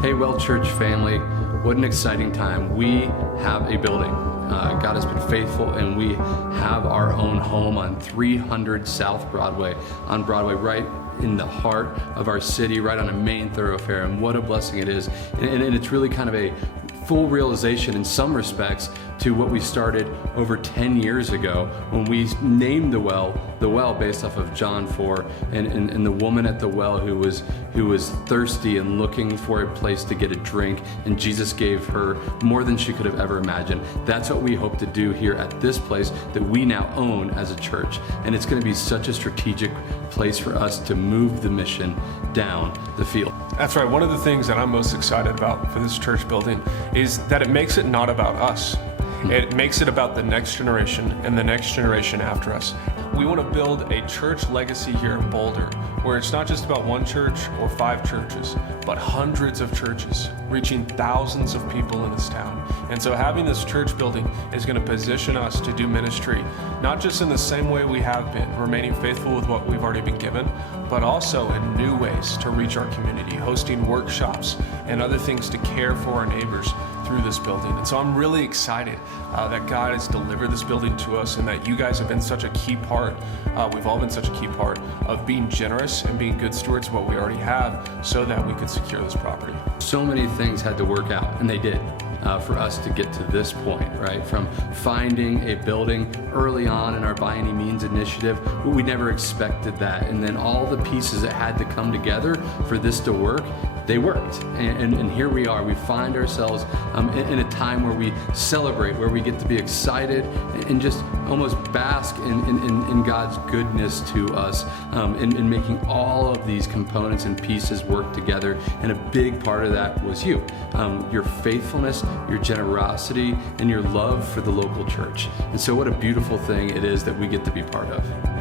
Hey, Well Church family, what an exciting time. We have a building. God has been faithful, and we have our own home on 300 South Broadway, right in the heart of our city, right on a main thoroughfare, and what a blessing it is. And it's really kind of a full realization in some respects to what we started over 10 years ago when we named the well based off of John 4 and the woman at the well who was thirsty and looking for a place to get a drink, and Jesus gave her more than she could have ever imagined. That's what we hope to do here at this place that we now own as a church, and it's going to be such a strategic place for us to move the mission down the field. That's right. One of the things that I'm most excited about for this church building is that it makes it not about us. It makes it about the next generation and the next generation after us. We want to build a church legacy here in Boulder where it's not just about one church or 5 churches, but hundreds of churches reaching thousands of people in this town. And so having this church building is going to position us to do ministry, not just in the same way we have been, remaining faithful with what we've already been given, but also in new ways to reach our community, hosting workshops and other things to care for our neighbors through this building. And so I'm really excited that God has delivered this building to us, and that you guys have been such a key part, we've all been such a key part of being generous and being good stewards of what we already have so that we could secure this property. So many things had to work out, and they did. For us to get to this point, right? From finding a building early on in our By Any Means initiative, we never expected that. And then all the pieces that had to come together for this to work, they worked. And here we are. We find ourselves in a time where we celebrate, where we get to be excited and just almost bask in God's goodness to us, in making all of these components and pieces work together. And a big part of that was you. Your faithfulness, your generosity, and your love for the local church. And so what a beautiful thing it is that we get to be part of.